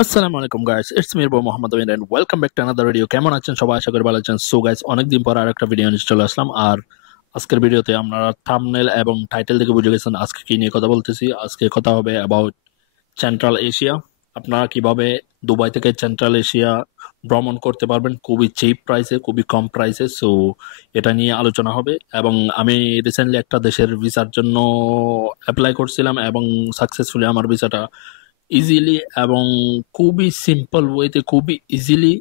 আসসালামু আলাইকুম guys, it's Mirbo Mohammad Amin and welcome back to another video. কেমন আছেন সবাই? আশা করি ভালো আছেন। সো গাইস, অনেকদিন পর আরেকটা ভিডিও নিয়ে চলে আসলাম। আর আজকের ভিডিওতে আপনারা থাম্বনেল এবং টাইটেল দেখে বুঝে গেছেন আজকে কি নিয়ে কথা বলতেছি। আজকে কথা হবে অ্যাবাউট সেন্ট্রাল এশিয়া। আপনারা কিভাবে দুবাই থেকে সেন্ট্রাল এশিয়া ভ্রমণ করতে পারবেন খুবই চিপ প্রাইসে, খুবই কম প্রাইসে। সো এটা নিয়ে আলোচনা হবে। এবং আমি রিসেন্টলি একটা দেশের ভিসার জন্য অ্যাপ্লাই করছিলাম এবং সাকসেসফুলি আমার ভিসাটা ইজিলি এবং খুবই সিম্পল ওয়েতে, খুবই ইজিলি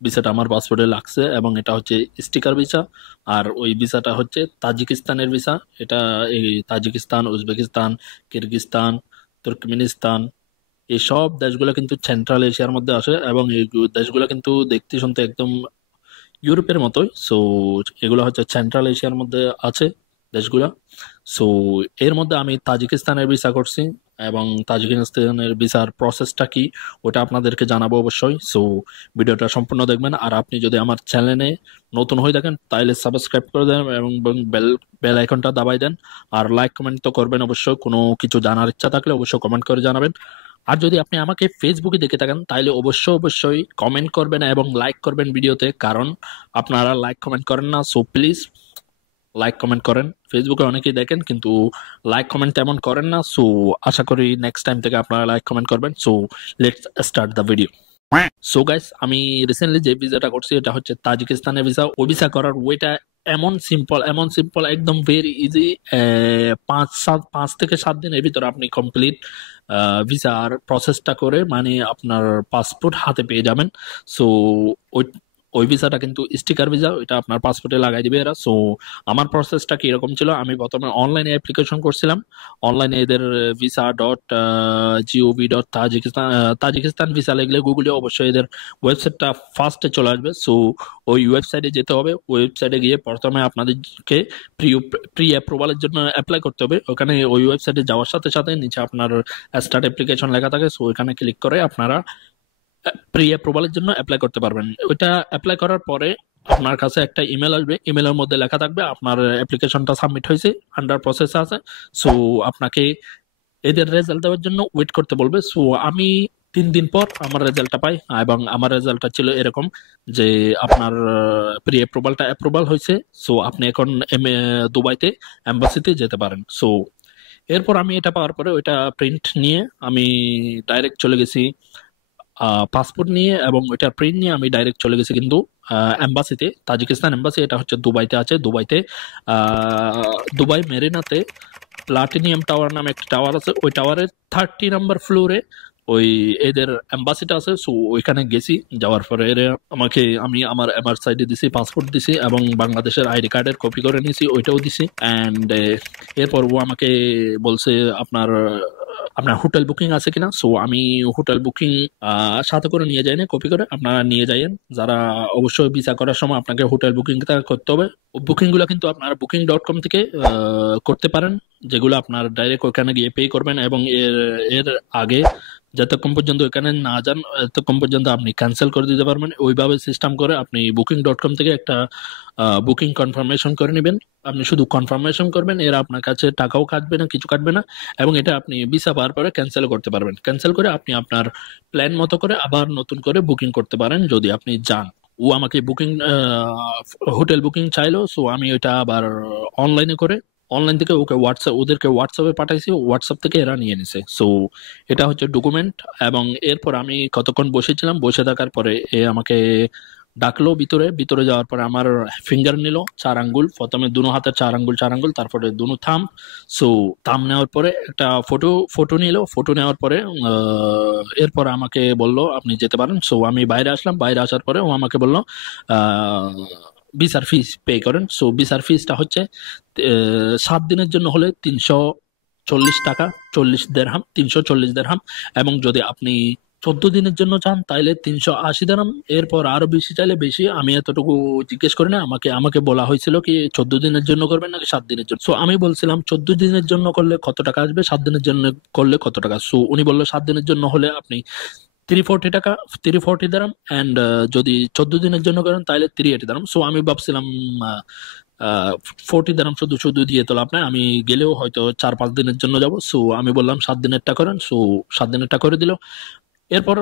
ভিসাটা আমার পাসপোর্টে লাগছে। এবং এটা হচ্ছে স্টিকার ভিসা। আর ওই ভিসাটা হচ্ছে তাজিকিস্তানের ভিসা। এটা এই তাজিকিস্তান, উজবেকিস্তান, কিরগিজস্তান, তুর্কমেনিস্তান, এইসব দেশগুলো কিন্তু সেন্ট্রাল এশিয়ার মধ্যে আসে। এবং এই দেশগুলো কিন্তু দেখতে শুনতে একদম ইউরোপের মতোই। সো এগুলো হচ্ছে সেন্ট্রাল এশিয়ার মধ্যে আছে দেশগুলা। সো এর মধ্যে আমি তাজিকিস্তানের ভিসা করছি। এবং তাজিকিস্তানের ভিসার প্রসেসটা কি ওটা আপনাদেরকে জানাবো অবশ্যই। সো ভিডিওটা সম্পূর্ণ দেখবেন। আর আপনি যদি আমার চ্যানেলে নতুন হয়ে থাকেন তাহলে সাবস্ক্রাইব করে দেন এবং বেল বেল আইকনটা দাবাই দেন। আর লাইক কমেন্ট তো করবেন অবশ্যই। কোনো কিছু জানার ইচ্ছা থাকলে অবশ্যই কমেন্ট করে জানাবেন। আর যদি আপনি আমাকে ফেসবুকে দেখে থাকেন তাহলে অবশ্যই অবশ্যই কমেন্ট করবেন এবং লাইক করবেন ভিডিওতে, কারণ আপনারা লাইক কমেন্ট করেন না। সো প্লিজ লাইক কমেন্ট করেন। ফেসবুকে অনেকেই দেখেন কিন্তু লাইক কমেন্ট তেমন করেন না। সো আশা করি নেক্সট টাইম থেকে আপনারা লাইক কমেন্ট করবেন। So let's start the video. So guys, আমি রিসেন্টলি যে ভিসাটা করছি এটা হচ্ছে তাজিকিস্তানের ভিসা। ওই ভিসা করার ওয়েটা এমন সিম্পল একদম ভেরি ইজি। 5 থেকে 7 দিনের ভিতরে আপনি কমপ্লিট ভিসার প্রসেসটা করে মানে আপনার পাসপোর্ট হাতে পেয়ে যাবেন। সো ওই ওই ভিসাটা কিন্তু স্টিকার ভিসা, ওইটা আপনার পাসপোর্টে লাগাই দিবে এরা। সো আমার প্রসেসটা কি এরকম ছিল, আমি প্রথমে অনলাইনে অ্যাপ্লিকেশন করছিলাম। অনলাইনে এদের visa.gov.তাজিকিস্তান তাজিকিস্তান ভিসা লিখলে গুগলে অবশ্যই এদের ওয়েবসাইটটা ফার্স্টে চলে আসবে। সো ওই ওয়েবসাইটে যেতে হবে। ওয়েবসাইটে গিয়ে প্রথমে আপনাদেরকে প্রি প্রি অ্যাপ্রুভালের জন্য অ্যাপ্লাই করতে হবে। ওখানে ওই ওয়েবসাইটে যাওয়ার সাথে সাথে নিচে আপনার স্টার্ট অ্যাপ্লিকেশন লেখা থাকে। সো ওখানে ক্লিক করে আপনারা প্রি অ্যাপ্রুভালের জন্য অ্যাপ্লাই করতে পারবেন। ওইটা অ্যাপ্লাই করার পরে আপনার কাছে একটা ইমেল আসবে। ইমেলের মধ্যে লেখা থাকবে আপনার অ্যাপ্লিকেশনটা সাবমিট হয়েছে, আন্ডার প্রসেস আছে। সো আপনাকে এদের রেজাল্ট দেওয়ার জন্য ওয়েট করতে বলবে। সো আমি 3 দিন পর আমার রেজাল্টটা পাই। এবং আমার রেজাল্টটা ছিল এরকম যে আপনার প্রি অ্যাপ্রুভালটা অ্যাপ্রুভাল হয়েছে। সো আপনি এখন দুবাইতে এম্বাসিতে যেতে পারেন। সো এরপর আমি এটা পাওয়ার পরে ওইটা প্রিন্ট নিয়ে আমি ডাইরেক্ট চলে গেছি পাসপোর্ট নিয়ে, এবং ওইটার প্রিন্ট নিয়ে আমি ডাইরেক্ট চলে গেছি কিন্তু এম্বাসিতে। তাজিকিস্তান এম্বাসি এটা হচ্ছে দুবাইতে আছে। দুবাই মেরিনাতে প্লাটিনিয়াম টাওয়ার নামে একটা টাওয়ার আছে। ওই টাওয়ারের 30 নাম্বার ফ্লোরে ওই এদের এম্বাসিটা আছে। সো ওইখানে গেছি। যাওয়ার পরে এরা আমাকে আমি আমার এমআর সাইডে দিছি, পাসপোর্ট দিছি এবং বাংলাদেশের আইডি কার্ডের কপি করে নিছি, ওইটাও দিছি। অ্যান্ড এরপর ও আমাকে বলছে আপনার আপনার হোটেল বুকিং আছে কিনা। সো আমি হোটেল বুকিং সাথে করে নিয়ে যাই না, কপি করে আপনারা নিয়ে যাইয়েন। যারা অবশ্যই ভিসা করার সময় আপনাকে হোটেল বুকিং করতে হবে। বুকিং গুলো কিন্তু আপনারা booking.com থেকে করতে পারেন, যেগুলো আপনার ডাইরেক্ট ওখানে গিয়ে পে করবেন। এবং এর এর আগে যতক্ষণ পর্যন্ত ওখানে না যান ততক্ষণ পর্যন্ত আপনি ক্যান্সেল করে দিতে পারবেন। ওইভাবে সিস্টেম করে আপনি booking.com থেকে একটা বুকিং কনফার্মেশন করে নেবেন। আপনি শুধু কনফার্মেশন করবেন, এরা আপনার কাছে টাকাও কাটবে না, কিছু কাটবে না। এবং এটা আপনি ভিসা পাওয়ার পরে ক্যান্সেল করতে পারবেন। ক্যান্সেল করে আপনি আপনার প্ল্যান মতো করে আবার নতুন করে বুকিং করতে পারেন যদি আপনি যান। ও আমাকে বুকিং হোটেল বুকিং চাইলো। সো আমি ওইটা আবার অনলাইনে করে অনলাইন থেকে ওদেরকে হোয়াটসঅ্যাপে পাঠাইছি, হোয়াটসঅ্যাপ থেকে এরা নিয়ে নিছে। সো এটা হচ্ছে ডকুমেন্ট। এবং এরপর আমি কতক্ষণ বসেছিলাম, বসে থাকার পরে এ আমাকে ডাকলো ভিতরে। ভিতরে যাওয়ার পরে আমার ফিঙ্গার নিল 4 আঙ্গুল, প্রথমে দুনো হাতের 4 আঙ্গুল, তারপরে দুনো থাম। সো থাম নেওয়ার পরে একটা ফটো ফটো নিল। ফটো নেওয়ার পরে এরপর আমাকে বলল আপনি যেতে পারেন। সো আমি বাইরে আসলাম। বাইরে আসার পরে ও আমাকে বলল ভিসার ফিস পে করেন। সো ভিসার ফিসটা হচ্ছে 7 দিনের জন্য হলে 340 টাকা, 40 দেরহাম, 340 দেরহাম। এবং যদি আপনি 14 দিনের জন্য চান তাহলে 380 দেরহাম। এরপর আরো বেশি চাইলে বেশি। আমি এতটুকু জিজ্ঞেস করি না। আমাকে বলা হয়েছিল কি 14 দিনের জন্য করবেন নাকি 7 দিনের জন্য। সো আমি বলছিলাম 14 দিনের জন্য করলে কত টাকা আসবে, 7 দিনের জন্য করলে কত টাকা। সো উনি বললো 7 দিনের জন্য হলে আপনি 340 টাকা, 340 দেরাম। অ্যান্ড যদি 14 দিনের জন্য করেন তাহলে 380 দেরাম। সো আমি ভাবছিলাম 40 দেরাম শুধু শুধু দিয়ে তো লাভ নাই, আমি গেলেও হয়তো 4-5 দিনের জন্য যাব। সো আমি বললাম 7 দিনেরটা করেন। সো 7 দিনেরটা করে দিল। এরপর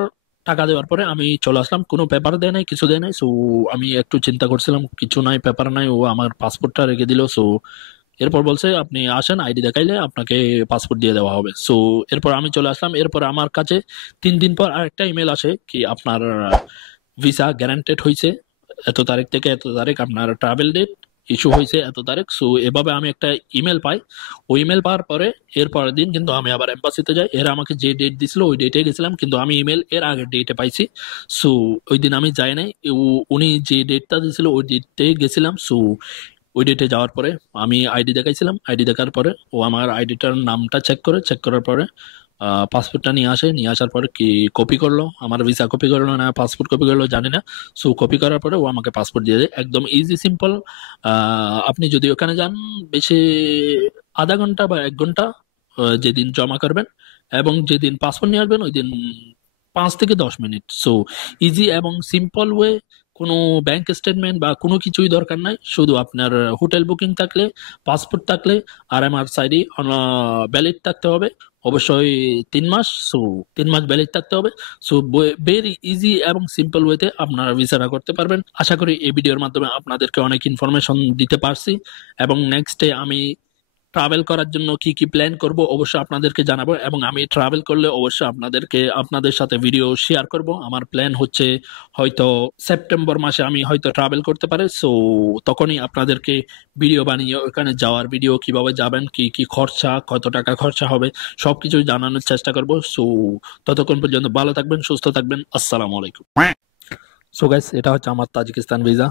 টাকা দেওয়ার পরে আমি চলে আসলাম, কোনো পেপার দেয় নাই, কিছু দেয় নাই। সো আমি একটু চিন্তা করছিলাম, কিছু নাই, পেপার নাই, ও আমার পাসপোর্টটা রেখে দিল। সো এরপর বলছে আপনি আসেন, আইডি দেখাইলে আপনাকে পাসপোর্ট দিয়ে দেওয়া হবে। সো এরপর আমি চলে আসলাম। এরপর আমার কাছে 3 দিন পর আরেকটা ইমেল আসে কি আপনার ভিসা গ্যারান্টেড হয়েছে, এত তারিখ থেকে এত তারিখ আপনার ট্রাভেল ডেট ইস্যু হয়েছে এত তারিখ। সো এভাবে আমি একটা ইমেল পাই। ওই ইমেল পাওয়ার পরে এর পরের দিন কিন্তু আমি আবার এম্বাসিতে যাই। এরা আমাকে যে ডেট দিছিল ওই ডেটে গেছিলাম, কিন্তু আমি ইমেল এর আগের ডেটে পাইছি। সো ওই দিন আমি যাই নাই, উনি যে ডেটটা দিয়েছিল ওই ডেটে গেছিলাম। সো ওই ডেটে যাওয়ার পরে আমি আইডি দেখাইছিলাম, আইডি দেখার পরে ও আমার আইডিটার নামটা চেক করার পরে পাসপোর্টটা নিয়ে আসে। নিয়ে আসার পরে কি কপি করলো, আমার ভিসা কপি করলো না পাসপোর্ট কপি করলো জানি না। সো কপি করার পরে ও আমাকে পাসপোর্ট দিয়ে দেয়, একদম ইজি সিম্পল। আপনি যদি ওখানে যান বেশি আধা ঘন্টা বা 1 ঘন্টা, যেদিন জমা করবেন এবং যেদিন পাসপোর্ট নিয়ে আসবেন ওই দিন 5 থেকে 10 মিনিট। সো ইজি এবং সিম্পল ওয়ে। কোনো ব্যাংক স্টেটমেন্ট বা কোনো কিছুই দরকার নাই, শুধু আপনার হোটেল বুকিং থাকলে, পাসপোর্ট থাকলে, আর আমার সাইডে ভ্যালিড থাকতে হবে অবশ্যই 3 মাস। সো 3 মাস ভ্যালিড থাকতে হবে। সো ভেরি ইজি এবং সিম্পল ওয়েতে আপনারা ভিসাটা করতে পারবেন। আশা করি এই ভিডিওর মাধ্যমে আপনাদেরকে অনেক ইনফরমেশন দিতে পারছি, এবং নেক্সটে আমি ট্রাভেল করার জন্য কি কি প্ল্যান করব অবশ্যই আপনাদেরকে জানাবো, এবং আমি ট্রাভেল করলে অবশ্যই আপনাদের সাথে ভিডিও শেয়ার করব। আমার প্ল্যান হচ্ছে হয়তো সেপ্টেম্বর মাসে আমি হয়তো ট্রাভেল করতে পারি। সো তখনই আপনাদেরকে ভিডিও বানিয়ে ওখানে যাওয়ার ভিডিও, কিভাবে যাবেন, কি কি খরচা, কত টাকা খরচা হবে, সবকিছু জানানোর চেষ্টা করব। সো ততক্ষণ পর্যন্ত ভালো থাকবেন, সুস্থ থাকবেন। আসসালামু আলাইকুম। সো গাইস, এটা হচ্ছে আমার তাজিকিস্তান ভিসা।